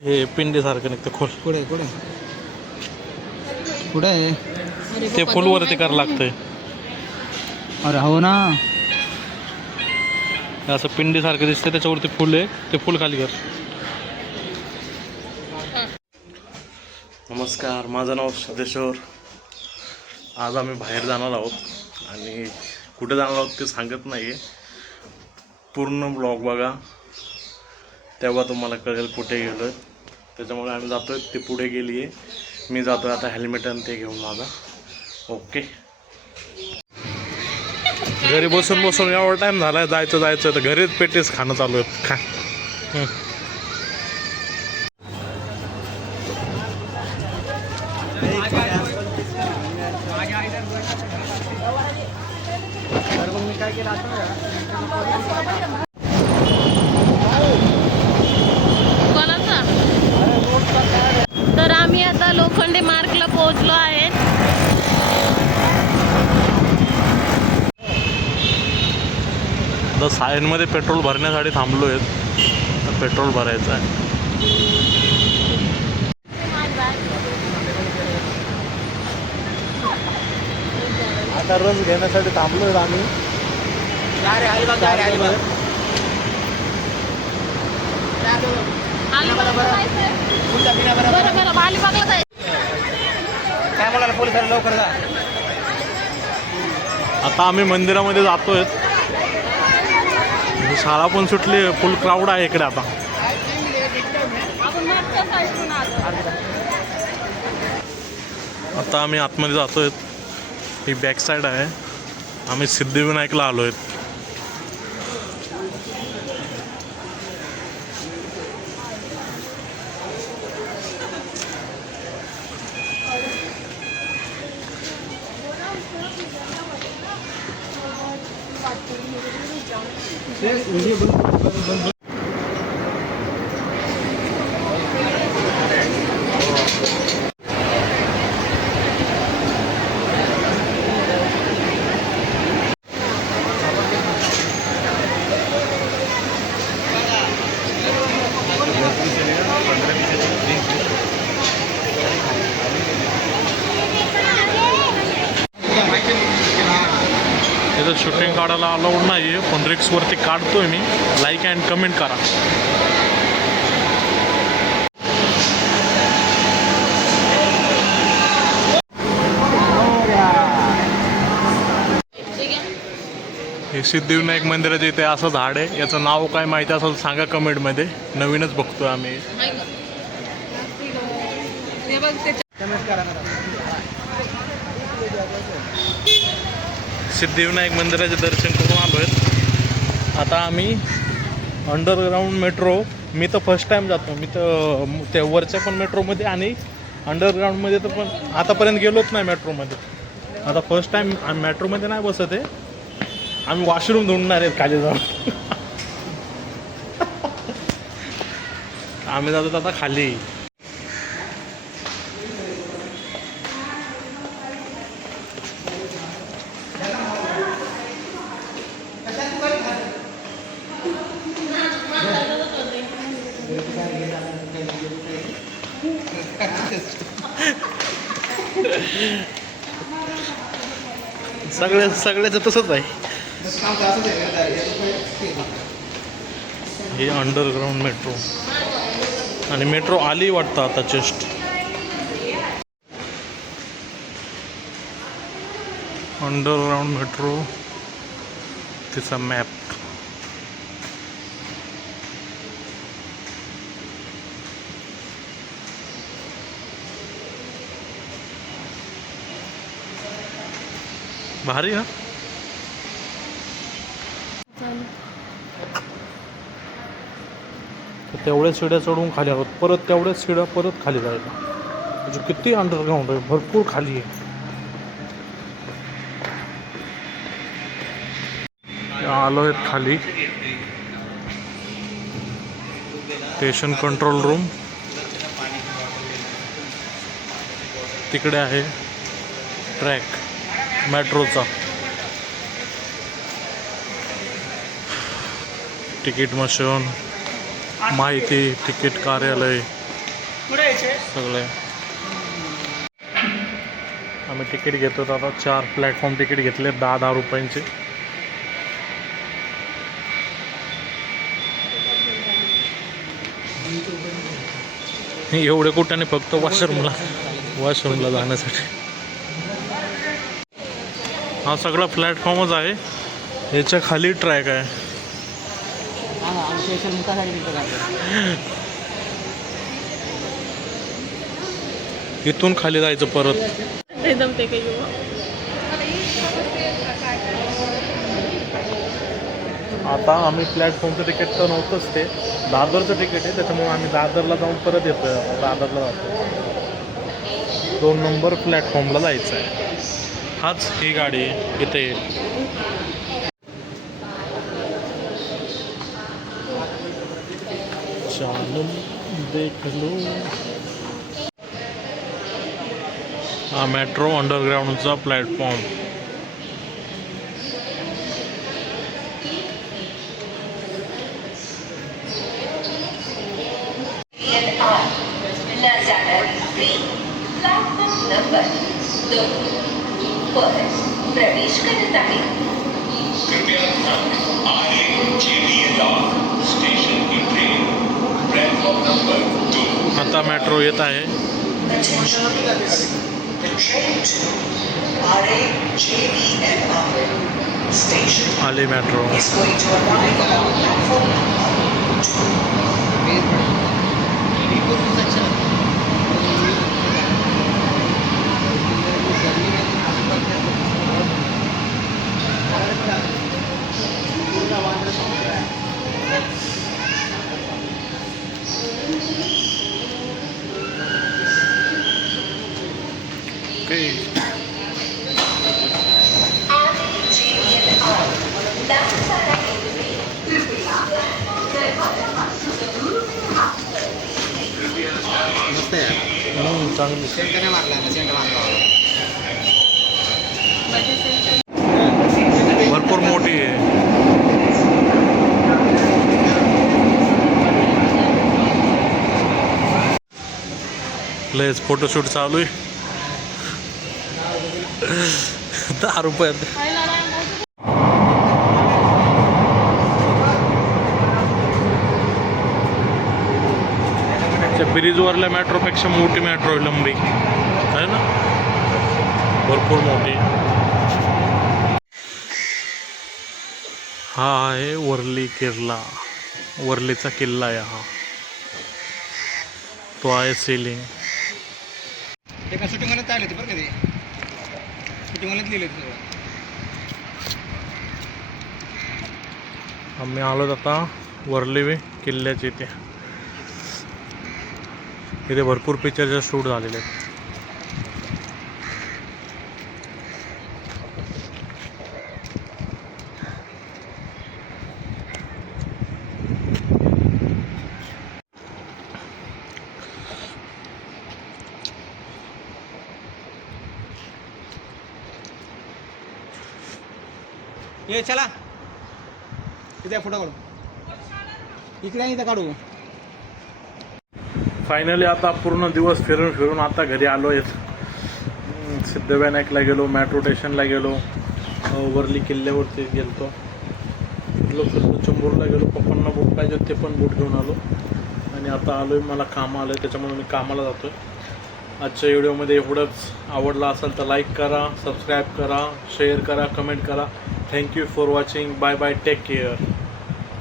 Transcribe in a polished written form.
हे पिंडीसारखं निघतं खोल. कुठे कुठे कुठे आहे? ते फुलवरती करावं लागतंय. अरे हो ना. हे असं पिंडीसारखं दिसतं, त्याच्यावरती फुल आहे, ते फुल खाली कर. नमस्कार, माझं नाव सिद्धेश्वर. आज आम्ही बाहेर जाणार आहोत आणि कुठे जाणार आहोत ते सांगत नाही आहे. पूर्ण ब्लॉग बघा, तेव्हा तुम्हाला कळेल कुठे गेलो. त्याच्यामुळे आम्ही जातो आहे. ती पुढे गेली आहे, मी जातो आहे आता हेल्मेट आणि ते घेऊन माझा. ओके. घरी बसून बसून एवढा टाईम झाला आहे, जायचं तर घरीच पेटीस खाणं चालू आहे. खा. तर आम्ही आता लोखंडे मार्गला पोहोचलो आहे. तर सायनमध्ये पेट्रोल भरण्यासाठी थांबलो आहेत, तर पेट्रोल भरायचं आहे. आता रस घेण्यासाठी थांबलो आहेत आम्ही. आता आम्ही मंदिरामध्ये जातोय. शाळा पण सुटली, फुल क्राऊड आहे इकडे. आता आम्ही आतमध्ये जातोय. ही बॅक साईड आहे. आम्ही सिद्धिविनायकला आलो आहेत. इथं शूटिंग काढायला अलाउड नाही आहे, पण रिक्सवरती काढतोय मी. लाईक अँड कमेंट करा. हे सिद्धिविनायक मंदिराचे इथे असं झाड आहे. याचं नाव काय माहिती असेल सांगा कमेंटमध्ये. नवीनच बघतोय आम्ही. सिद्धिविनायक मंदिराचे दर्शन करून आलो आहेत. आता आम्ही अंडरग्राऊंड मेट्रो, मी तर फर्स्ट टाईम जातो. मी तर त्या वरच्या पण मेट्रोमध्ये आणि अंडरग्राऊंडमध्ये तर पण आतापर्यंत गेलोच नाही मेट्रोमध्ये. आता फर्स्ट टाईम आम्ही मेट्रोमध्ये नाही बसत आहे. आम्ही वॉशरूम ढूंढणार आहेत खाली जाऊन. आम्ही जातो आता खाली. सगळ्याचं तसंच आहे. हे अंडरग्राऊंड मेट्रो आणि मेट्रो आली वाटतं आता जस्ट. अंडरग्राऊंड मेट्रो, तिचा मॅप. भारी ना. तेवढ्याच शिड्या चढून खाली आहोत, परत तेवढ्याच शिड्या परत खाली जायला. म्हणजे किती अंडरग्राऊंड आहे, भरपूर खाली आहे. आलो आहेत खाली. स्टेशन कंट्रोल रूम तिकडे आहे. ट्रॅक मेट्रोचा. तिकीट मशीन, माहिती, तिकीट कार्यालय, सगळे आम्ही तिकीट घेतो आता 4 प्लॅटफॉर्म तिकीट घेतले 10-10 रुपयांचे. एवढे कुठं नाही, फक्त वॉशरूमला जाण्यासाठी. हा सगळा प्लॅटफॉर्मच आहे. याच्या खाली ट्रॅक आहे. इथून खाली जायचं परत. एकदम ते काही आता आम्ही प्लॅटफॉर्मचं तिकीट तर नव्हतंच, ते दादरचं तिकीट आहे, त्याच्यामुळे आम्ही दादरला जाऊन परत येतोय. दादरला जातो, 2 नंबर प्लॅटफॉर्मला जायचं आहे. हाच ही गाडी इथे येईल. चालून देख लो. हा मेट्रो अंडरग्राउंडचा प्लॅटफॉर्म. प्रवेश करत आहे. आता मेट्रो येत आहे. आली मेट्रो. चांगली भरपूर मोठी आहे. लयच फोटोशूट चालू आहे. 10 रुपयात. ब्रिजवरल्या मेट्रोपेक्षा मोठी मेट्रो आहे, लंबी आहे ना, भरपूर मोठी. हा आहे वर्ली किल्ला. वर्लीचा किल्ला आहे हा. तो आहे सीलिंग. शूटिंग मध्ये आले होते बरं का, ते शूटिंग मध्ये लिहिले होते. आम्ही आलो आता वर्ली किल्ल्याच्या इथे. इथे भरपूर पिक्चरचे शूट झालेले आहेत. ये चला इथे फोटो काढू. इकडे इथं काढू. फायनली आता पूर्ण दिवस फिरून आता घरी आलो आहे. सिद्धविनायकला गेलो, मेट्रो स्टेशनला गेलो, वर्ली किल्ल्यावरती गेलो, फिरलो चंबूरला गेलो. पप्पांना बूट पाहिजे ते पण बूट घेऊन आलो. आणि आता आलो आहे, मला काम आलं आहे, त्याच्यामुळे मी कामाला जातो आहे. आजच्या व्हिडिओमध्ये एवढंच. आवडला असेल तर लाईक करा, सबस्क्राईब करा, शेअर करा, कमेंट करा. Thank you for watching. Bye bye, take care.